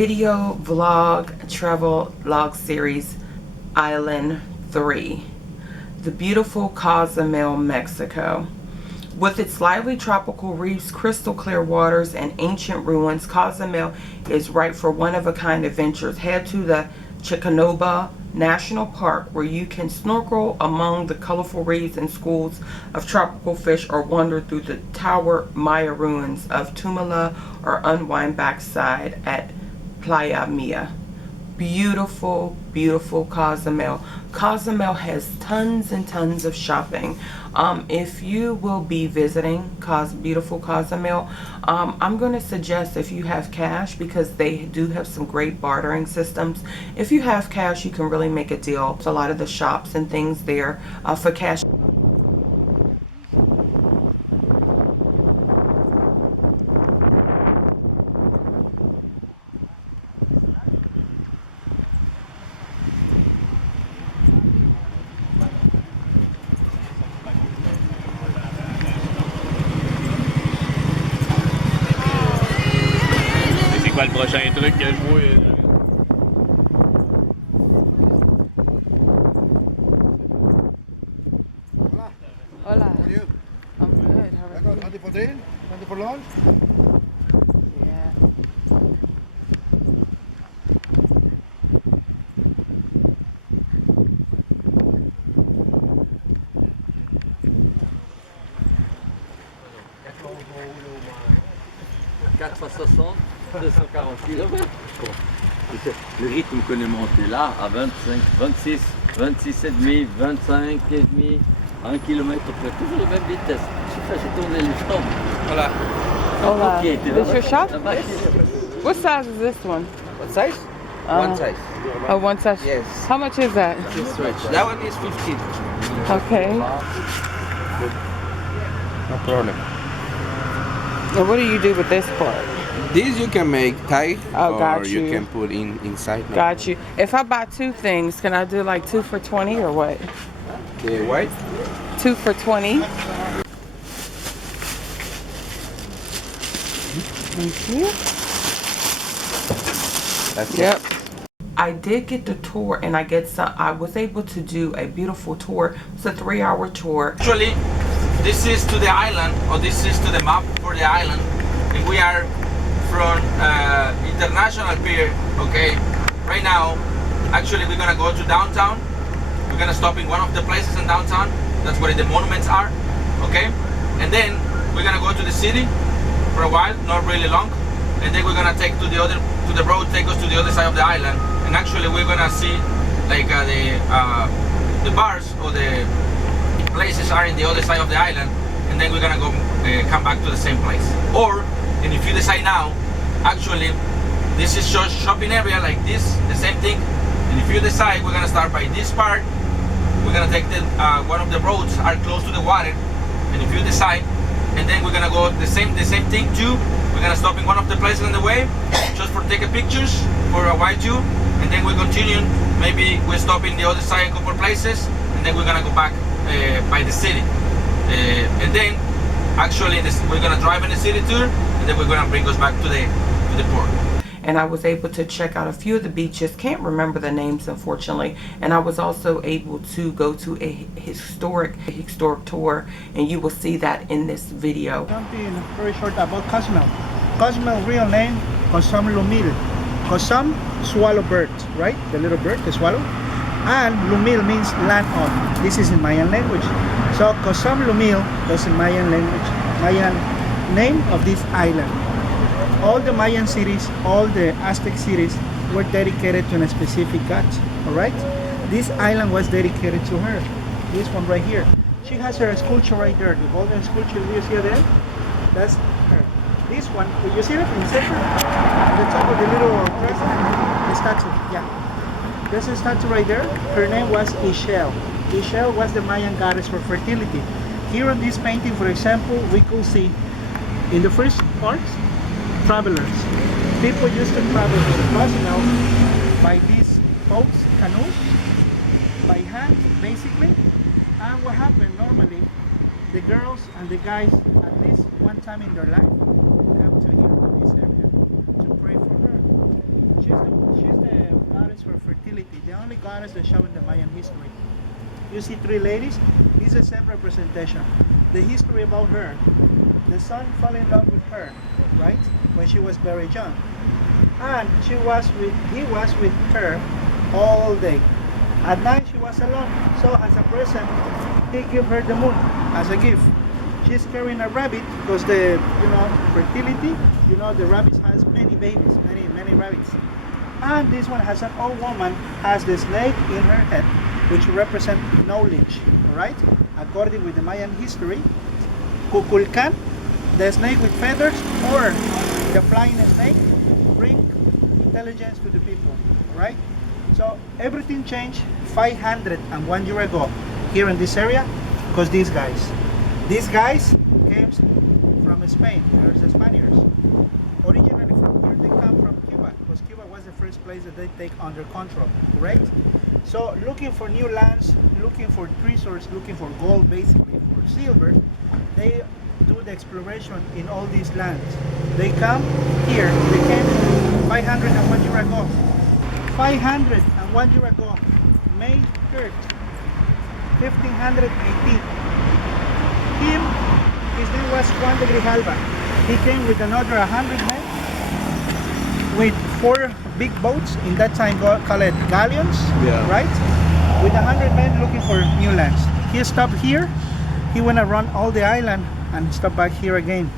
video vlog travel log series Island 3, the beautiful Cozumel, Mexico. With its lively tropical reefs, crystal clear waters, and ancient ruins, Cozumel is right for one-of-a-kind adventures. Head to the Chicanova National Park, where you can snorkel among the colorful reefs and schools of tropical fish, or wander through the Tower Maya ruins of Tumala, or unwind backside at Playa Mia. Beautiful, beautiful Cozumel. Cozumel has tons and tons of shopping. If you will be visiting beautiful Cozumel, I'm going to suggest, if you have cash, because they do have some great bartering systems. If you have cash, you can really make a deal. A lot of the shops and things there for cash. Le prochain truc que je vois. Hola. How are you? I'm good. How are you? Ready for dinner? Ready for lunch? Yeah. Le rythme qu'on est monté là, à 25, 26, 26,5, 25,5, 1 km près, toujours la même vitesse. J'ai tourné les jambes. Voilà. Hola. Okay, This your shop? What size is this one? What size? One size. Oh, one size. Yes. How much is that? That one is 15. Okay. No problem. And what do you do with this part? This you can make Thai, Oh, or got you you. can put inside. No. Got you. If I buy two things, can I do like 2 for 20 or what? The white? 2 for 20. Thank you. That's Yep. I did get the tour, and I was able to do a beautiful tour. It's a 3-hour tour. Actually, this is to the island, or this is to the map for the island, and we are from International Pier. Okay, right now, actually, we're gonna go to downtown. We're gonna stop in one of the places in downtown. That's where the monuments are. Okay, and then we're gonna go to the city for a while, not really long, and then we're gonna take to the road, take us to the other side of the island, and actually we're gonna see like the bars or the places are in the other side of the island, and then we're gonna go come back to the same place. Or, and if you decide now, actually this is just shopping area like this, the same thing, and if you decide, we're gonna start by this part. We're gonna take the one of the roads are close to the water, and if you decide, and then we're gonna go the same thing too. We're gonna stop in one of the places on the way just for taking pictures for a while too, and then we continue. Maybe we stop in the other side a couple places, and then we're gonna go back by the city, and then actually we're gonna drive in the city tour, and then we're gonna bring us back to the port. And I was able to check out a few of the beaches. Can't remember the names, unfortunately. And I was also able to go to a historic tour, and you will see that in this video. Something very short about Cozumel. Cozumel real name, Cozum Lumil. Cozum, swallow bird, right? The little bird, the swallow. And Lumil means land on. This is in Mayan language. So Cozum Lumil is in Mayan language, Mayan name of this island. All the Mayan cities, all the Aztec cities were dedicated to a specific god, all right? This island was dedicated to her, this one right here. She has her sculpture right there, the golden sculpture you see there, that's her. This one, did you see it in the center? At the top of the little crescent, the statue, yeah. There's a statue right there. Her name was Ixchel. Ixchel was the Mayan goddess for fertility. Here on this painting, for example, we could see in the first part, travelers. People used to travel to the Cozumel by these boats, canoes, by hand, basically. And what happened normally, the girls and the guys, at least one time in their life, come to here, to this area, to pray for her. goddess for fertility, the only goddess that shown in the Mayan history. You see 3 ladies. This is the same representation. The history about her. The son fell in love with her, right? When she was very young, and he was with her all day. At night she was alone. So as a present, he gave her the moon as a gift. She's carrying a rabbit because the fertility. The rabbit has many babies, many rabbits. And this one has an old woman has the snake in her head, which represent knowledge. All right, according with the Mayan history, Kukulkan, the snake with feathers, or the flying snake, bring intelligence to the people. All right. So everything changed 501 years ago here in this area because these guys came from Spain. There's the Spaniards. Originally from here they come from Cuba because Cuba was the first place that they take under control, correct? So looking for new lands, looking for treasures, looking for gold, basically for silver, they do the exploration in all these lands. They come here, they came 501 years ago. 501 years ago, May 3rd, 1518. His name was Juan de Grijalva. He came with another 100 men with 4 big boats, in that time called galleons, right? With 100 men looking for new lands. He stopped here, he went around all the island and stopped back here again.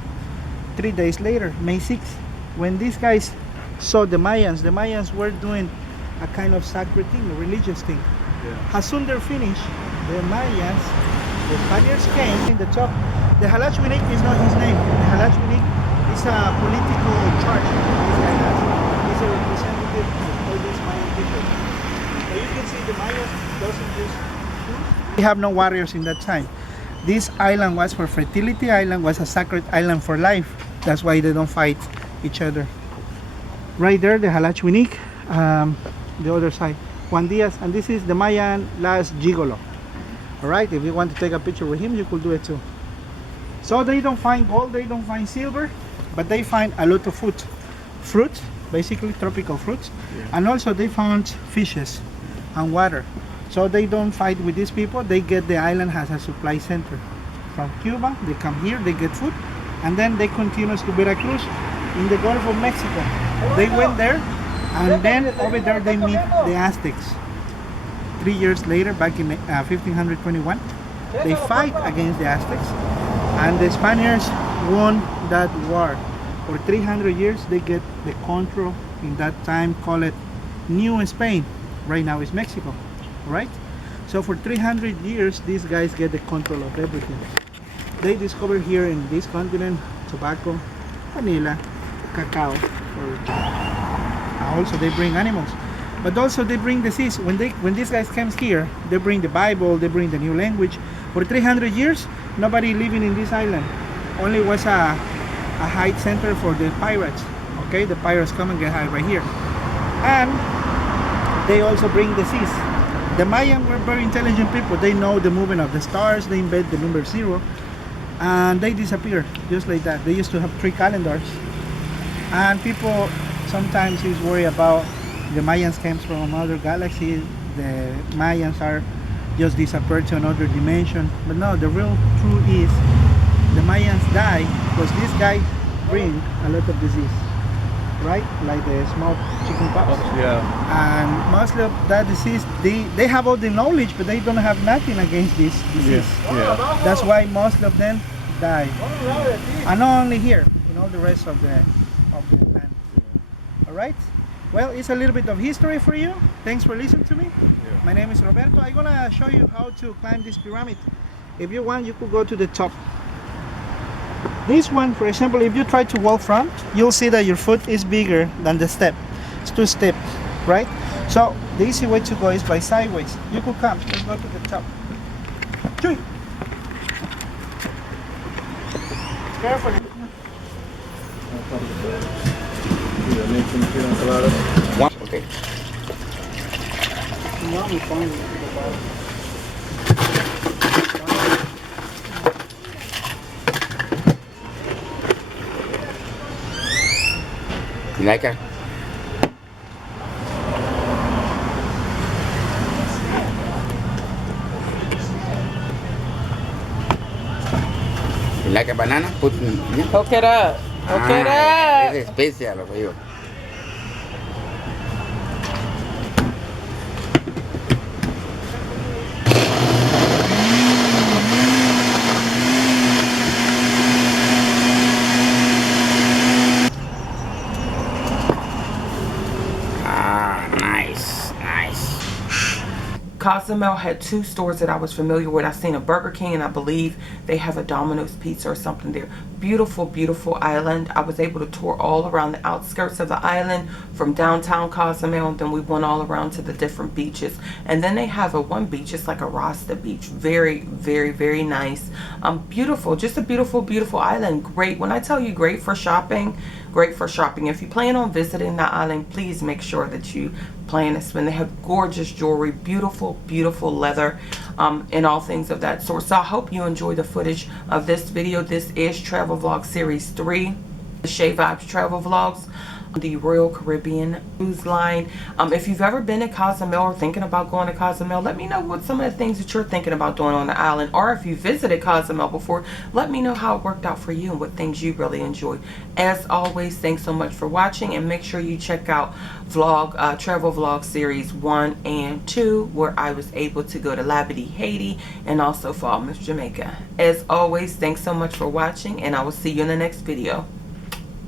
3 days later, May 6th, when these guys saw the Mayans were doing a kind of sacred thing, a religious thing. As soon as they're finished, the Spaniards came in the top. The Halachwinik is not his name. The Halachwinik is a political charge this guy has. He's a representative of all these Mayan people. So you can see the Mayans doesn't just shoot. We have no warriors in that time. This island was for fertility island, was a sacred island for life. That's why they don't fight each other. Right there, the Halachwinik, the other side, Juan Diaz, and this is the Mayan last gigolo. Alright, if you want to take a picture with him, you could do it too. So they don't find gold, they don't find silver, but they find a lot of fruit, basically tropical fruits, and also they found fishes and water. So they don't fight with these people, they get the island as a supply center. From Cuba, they come here, they get food, and then they continue to Veracruz in the Gulf of Mexico. They went there, and then over there they meet the Aztecs. 3 years later, back in 1521, they fight against the Aztecs, and the Spaniards won that war. For 300 years, they get the control in that time, call it New Spain. Right now is Mexico, right? So for 300 years, these guys get the control of everything. They discover here in this continent tobacco, vanilla, cacao, also they bring animals. But also they bring disease. When these guys came here, they bring the Bible, they bring the new language. For 300 years, nobody living in this island. Only was a hide center for the pirates. Okay, the pirates come and get high right here. And they also bring disease. The Mayan were very intelligent people. They know the movement of the stars. They invent the number 0, and they disappear just like that. They used to have 3 calendars, and people sometimes is worried about the Mayans came from another galaxy, the Mayans are just disappeared to another dimension. But no, the real truth is the Mayans die because this guy bring a lot of disease, right? Like the small chickenpox. And mostly of that disease, they have all the knowledge, but they don't have nothing against this disease. That's why most of them die. And not only here, in all the rest of the land. All right? Well, it's a little bit of history for you. Thanks for listening to me. My name is Roberto. I'm gonna show you how to climb this pyramid. If you want, you could go to the top. This one, for example, if you try to walk from, you'll see that your foot is bigger than the step. It's 2 steps, right? So the easy way to go is by sideways. You could come. Let's go to the top. Carefully. Okay. You like it? Like a banana, put in. Yeah. Hook it up. Hook it up. Es especial, lo que digo. Cozumel had 2 stores that I was familiar with. I seen a Burger King, and I believe they have a Domino's Pizza or something there. Beautiful, beautiful island. I was able to tour all around the outskirts of the island from downtown Cozumel, and then we went all around to the different beaches. And then they have one beach, it's like a Rasta beach. Very, very, very nice. Beautiful, just a beautiful, beautiful island. Great. When I tell you great for shopping, great for shopping. If you plan on visiting the island, please make sure that you plan to spend. They have gorgeous jewelry, beautiful, beautiful leather, and all things of that sort. So I hope you enjoy the footage of this video. This is Travel Vlog Series 3, the Shea Vibes Travel Vlogs, the Royal Caribbean Cruise Line. If you've ever been to Cozumel or thinking about going to Cozumel, let me know what some of the things that you're thinking about doing on the island. Or if you visited Cozumel before, let me know how it worked out for you and what things you really enjoyed. As always, thanks so much for watching, and make sure you check out Travel Vlog Series 1 and 2, where I was able to go to Labadee, Haiti, and also Falmouth, Jamaica. As always, thanks so much for watching, and I will see you in the next video.